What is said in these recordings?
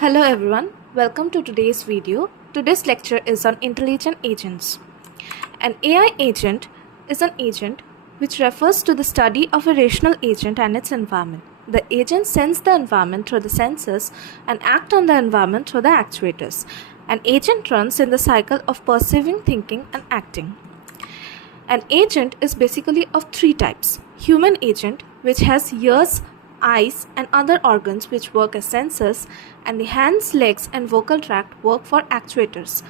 Hello everyone, welcome to today's video. Today's lecture is on intelligent agents. An AI agent is an agent which refers to the study of a rational agent and its environment. The agent senses the environment through the senses and acts on the environment through the actuators. An agent runs in the cycle of perceiving, thinking and acting. An agent is basically of three types. Human agent, which has ears, eyes and other organs which work as sensors, and the hands, legs and vocal tract work for actuators.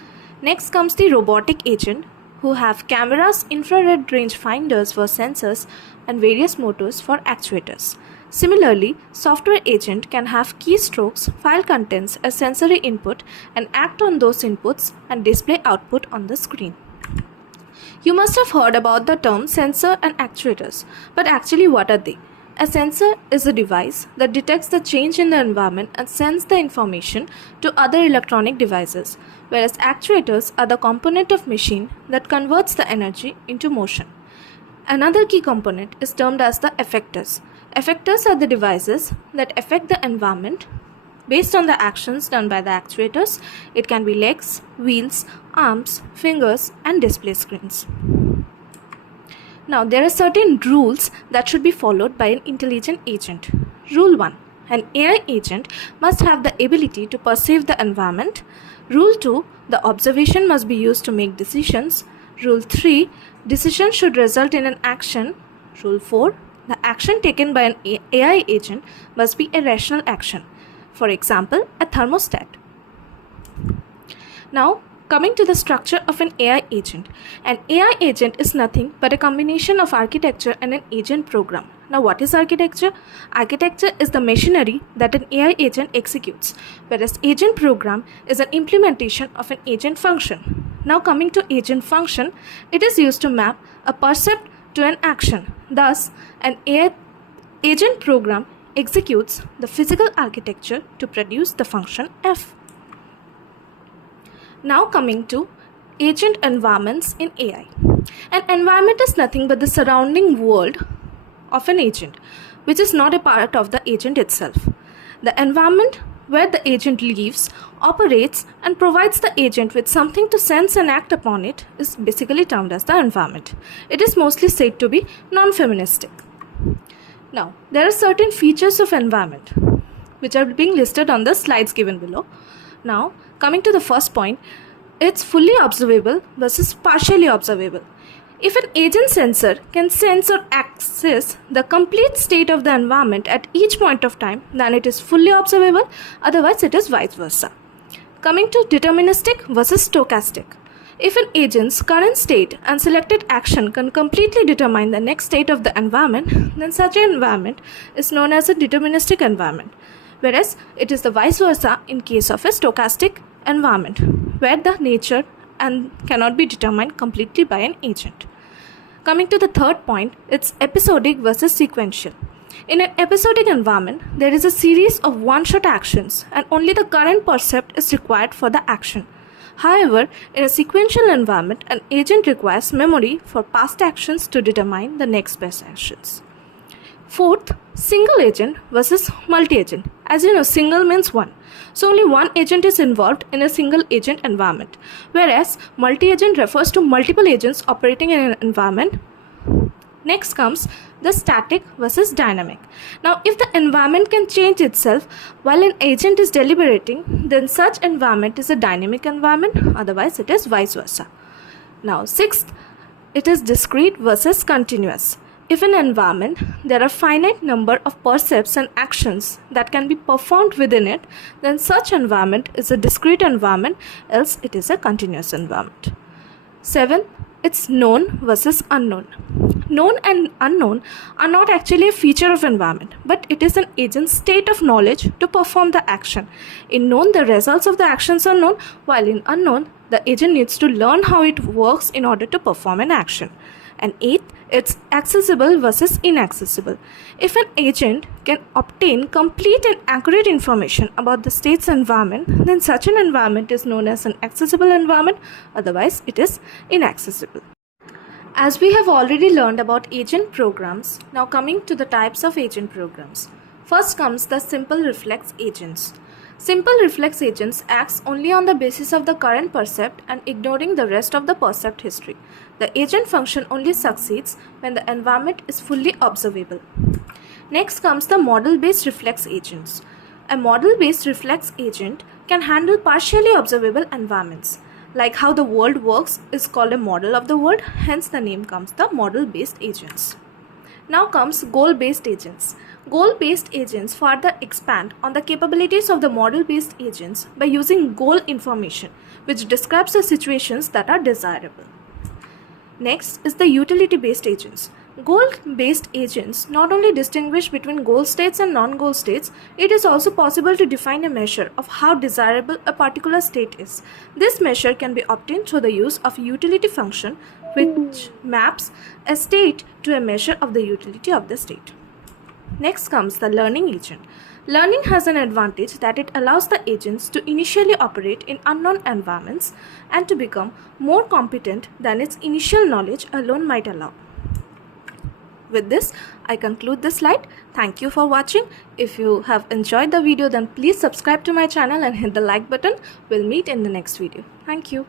Next comes the robotic agent, who have cameras, infrared rangefinders for sensors and various motors for actuators. Similarly, software agent can have keystrokes, file contents as sensory input and act on those inputs and display output on the screen. You must have heard about the term sensor and actuators, but actually what are they? A sensor is a device that detects the change in the environment and sends the information to other electronic devices, whereas actuators are the component of machine that converts the energy into motion. Another key component is termed as the effectors. Effectors are the devices that affect the environment based on the actions done by the actuators. It can be legs, wheels, arms, fingers, and display screens. Now, there are certain rules that should be followed by an intelligent agent. Rule 1. An AI agent must have the ability to perceive the environment. Rule 2. The observation must be used to make decisions. Rule 3. Decision should result in an action. Rule 4. The action taken by an AI agent must be a rational action. For example, a thermostat. Now, coming to the structure of an AI agent. An AI agent is nothing but a combination of architecture and an agent program. Now, what is architecture? Architecture is the machinery that an AI agent executes, whereas agent program is an implementation of an agent function. Now, coming to agent function, it is used to map a percept to an action. Thus, an AI agent program executes the physical architecture to produce the function F. Now coming to agent environments in AI. An environment is nothing but the surrounding world of an agent, which is not a part of the agent itself. The environment where the agent lives, operates and provides the agent with something to sense and act upon it is basically termed as the environment. It is mostly said to be non-feministic. Now, there are certain features of environment which are being listed on the slides given below. Now, coming to the first point, it's fully observable versus partially observable. If an agent sensor can sense or access the complete state of the environment at each point of time, then it is fully observable, otherwise it is vice versa. Coming to deterministic versus stochastic. If an agent's current state and selected action can completely determine the next state of the environment, then such an environment is known as a deterministic environment. Whereas it is the vice versa in case of a stochastic environment, where the nature and cannot be determined completely by an agent. Coming to the third point, it's episodic versus sequential. In an episodic environment, there is a series of one-shot actions and only the current percept is required for the action. However, in a sequential environment, an agent requires memory for past actions to determine the next best actions. Fourth, single agent versus multi-agent. As you know, single means one. So only one agent is involved in a single agent environment, whereas multi-agent refers to multiple agents operating in an environment. Next comes the static versus dynamic. Now, if the environment can change itself while an agent is deliberating, then such environment is a dynamic environment, otherwise it is vice versa. Now, sixth, it is discrete versus continuous. If in an environment, there are finite number of percepts and actions that can be performed within it, then such environment is a discrete environment, else it is a continuous environment. 7. It's known versus unknown. Known and unknown are not actually a feature of environment, but it is an agent's state of knowledge to perform the action. In known, the results of the actions are known, while in unknown, the agent needs to learn how it works in order to perform an action. And 8, it's accessible versus inaccessible. If an agent can obtain complete and accurate information about the state's environment, then such an environment is known as an accessible environment, otherwise it is inaccessible. As we have already learned about agent programs, now coming to the types of agent programs. First comes the simple reflex agents. Simple reflex agents acts only on the basis of the current percept and ignoring the rest of the percept history. The agent function only succeeds when the environment is fully observable. Next comes the model-based reflex agents. A model-based reflex agent can handle partially observable environments. Like how the world works is called a model of the world, hence the name comes the model-based agents. Now comes goal-based agents. Goal-based agents further expand on the capabilities of the model-based agents by using goal information, which describes the situations that are desirable. Next is the utility-based agents. Goal-based agents not only distinguish between goal states and non-goal states, it is also possible to define a measure of how desirable a particular state is. This measure can be obtained through the use of a utility function which maps a state to a measure of the utility of the state. Next comes the learning agent. Learning has an advantage that it allows the agents to initially operate in unknown environments and to become more competent than its initial knowledge alone might allow. With this, I conclude this slide. Thank you for watching. If you have enjoyed the video, then please subscribe to my channel and hit the like button. We'll meet in the next video. Thank you.